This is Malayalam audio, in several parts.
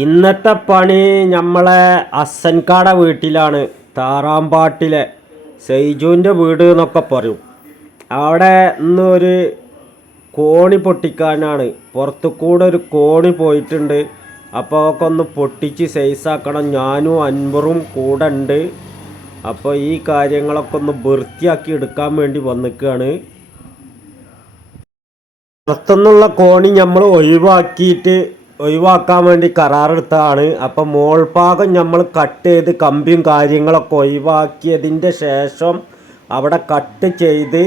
ഇന്നത്തെ പണി നമ്മളെ അസൻകാട വീട്ടിലാണ് താറാമ്പാട്ടിലെ സെയ്ജുവിന്റെ വീട് എന്നൊക്കെ പറയും. അവിടെ ഇന്ന് ഒരു കോണി പൊട്ടിക്കാനാണ്. പുറത്തു കൂടെ ഒരു കോണി പോയിട്ടുണ്ട്. അപ്പോൾ ഒക്കെ ഒന്ന് പൊട്ടിച്ച് സൈസാക്കണം. ഞാനും അൻപറും കൂടെ ഉണ്ട്. അപ്പോൾ ഈ കാര്യങ്ങളൊക്കെ ഒന്ന് വൃത്തിയാക്കി എടുക്കാൻ വേണ്ടി വന്നിക്കുകയാണ് പുറത്തുനിന്നുള്ള കോണി നമ്മൾ ഒഴിവാക്കിയിട്ട് ഒഴിവാക്കാൻ വേണ്ടി കരാറെടുത്തതാണ്. അപ്പം മോൾഭാഗം നമ്മൾ കട്ട് ചെയ്ത് കമ്പിയും കാര്യങ്ങളൊക്കെ ഒഴിവാക്കിയതിന്റെ ശേഷം അവിടെ കട്ട് ചെയ്ത്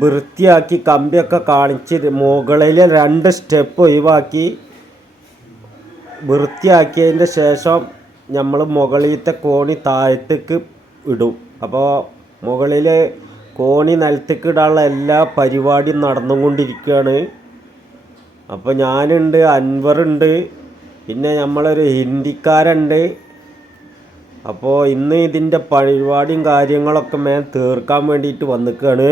വൃത്തിയാക്കി കമ്പിയൊക്കെ കാണിച്ച് മുകളിലെ രണ്ട് സ്റ്റെപ്പ് ഒഴിവാക്കി വൃത്തിയാക്കിയതിന്റെ ശേഷം നമ്മൾ മുകളിലത്തെ കോണി താഴത്തേക്ക് ഇടും. അപ്പോൾ മുകളിലെ കോണി നിലത്തേക്ക് ഇടാനുള്ള എല്ലാ പരിപാടിയും നടന്നുകൊണ്ടിരിക്കുകയാണ്. അപ്പോൾ ഞാനുണ്ട് അൻവറുണ്ട് പിന്നെ നമ്മളൊരു ഹിന്ദിക്കാരുണ്ട്. അപ്പോൾ ഇന്ന് ഇതിന്റെ പരിപാടിയും കാര്യങ്ങളൊക്കെ മേൻ തീർക്കാൻ വേണ്ടിയിട്ട് വന്നിക്കുകയാണ്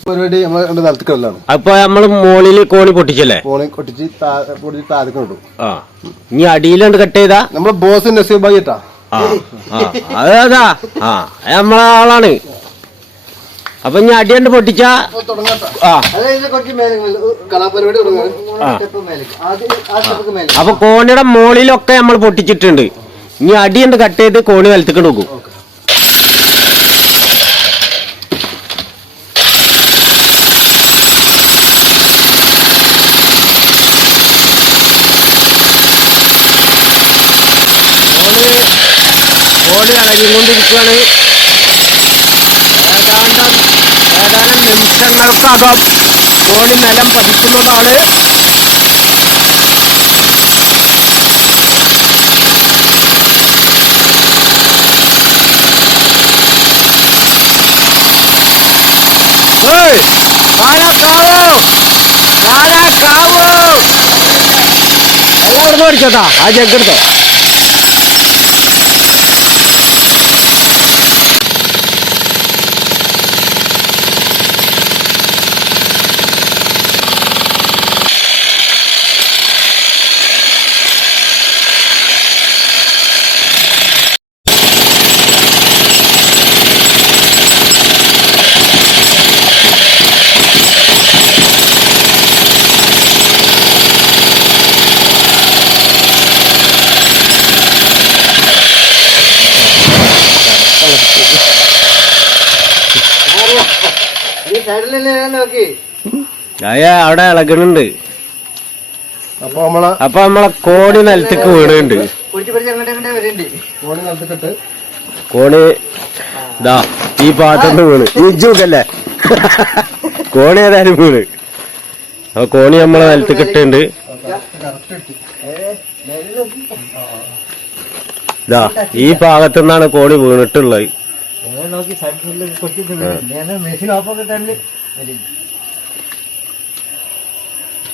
പരിപാടി നമ്മൾ രണ്ട് മുകളിൽ കോണി പൊട്ടിച്ചല്ലേ? കോണി പൊട്ടിച്ച് ഇടും. ആ. ഇനി അടിയിലുണ്ട് കട്ട് ചെയ്താ? നമ്മളെ ബോസ് നസീബ് ഭായി ഇട്ടാ ആ ആ. അത് അതാ. ആ അത് നമ്മളെ ആളാണ്. അപ്പൊ ഇനി അടിയണ്ട് പൊട്ടിച്ച? ആ. അപ്പൊ കോണിയുടെ മുകളിലൊക്കെ നമ്മൾ പൊട്ടിച്ചിട്ടുണ്ട്. ഇനി അടിയണ്ട് കട്ട് ചെയ്ത് കോണി വലത്തേക്ക് നോക്കും കോണി ഇളകിക്കൊണ്ടിരിക്കുകയാണ് ഏതാണ്ട് ഏതാനും നിമിഷങ്ങൾക്കകം കോണി നിലം പതിക്കുന്നതാണ്! എല്ലാം മേടിച്ചോട്ടാ ആ ജഗ്ഗെടുത്തോ അയ്യ അവിടെ ഇളകണുണ്ട്. അപ്പൊ നമ്മളെ അപ്പൊ നമ്മളെ കോണി നിലത്തേക്ക് വീടുണ്ട് ഫോണിൽ നിലത്തേക്കിട്ട്. കോണി ഇതാ ഈ പാത്രന്ന് വീണ്. ഈ ജൂക്കല്ലേ കോണി ഏതായാലും വീണ്. അപ്പൊ കോണി നമ്മളെ നിലത്തേക്ക് ഇട്ടുണ്ട് ഇതാ ഈ ഭാഗത്തു നിന്നാണ് കോണി വീണിട്ടുള്ളത്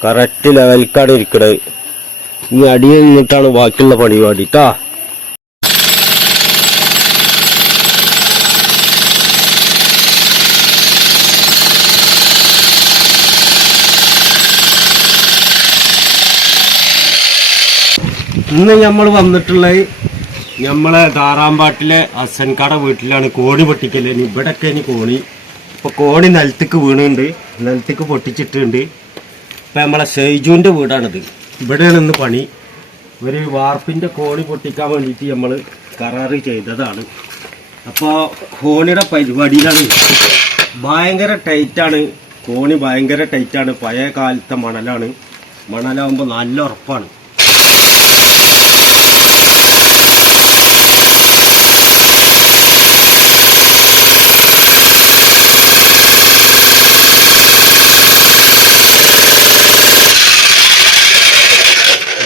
കറക്റ്റ് ലെവൽക്കാണ് ഇരിക്കണത്. ഇനി അടിയിൽ നിന്നിട്ടാണ് ബാക്കിയുള്ള പരിപാടി കേട്ടാ ഇന്ന് നമ്മൾ വന്നിട്ടുള്ളത് നമ്മളെ താറാമ്പാട്ടിലെ അസൻകാട വീട്ടിലാണ്. കോണി പൊട്ടിക്കൽ. ഇവിടെയൊക്കെ ഇനി കോണി ഇപ്പൊ കോണി നിലത്തേക്ക് വീണുണ്ട്. നിലത്തേക്ക് പൊട്ടിച്ചിട്ടുണ്ട്. ഇപ്പൊ നമ്മളെ ഷെയ്ജുവിന്റെ വീടാണിത്. ഇവിടെയാണ് ഇന്ന് പണി. ഒരു വാർപ്പിന്റെ കോണി പൊട്ടിക്കാൻ വേണ്ടിയിട്ട് നമ്മൾ കരാറ് ചെയ്തതാണ്. അപ്പോൾ കോണിയുടെ പരിപാടിയിലാണ്. ഭയങ്കര ടൈറ്റാണ് കോണി ഭയങ്കര ടൈറ്റാണ് പഴയ കാലത്തെ മണലാണ്. മണലാകുമ്പോൾ നല്ല ഉറപ്പാണ്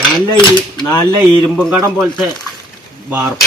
നല്ല ഇ- നല്ല ഇരുമ്പും കടം പോലത്തെ വാർപ്പ്.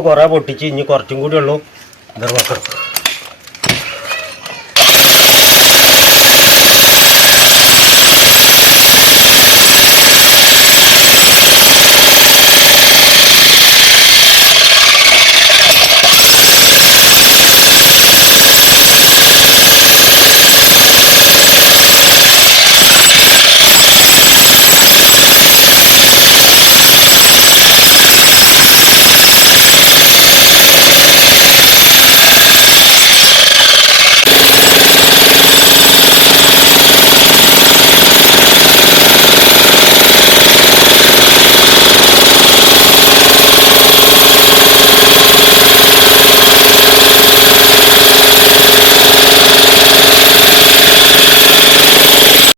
കുറേ പൊട്ടിച്ച് ഇനി കുറച്ചും കൂടി ഉള്ളൂ. നിർവഹിക്കണം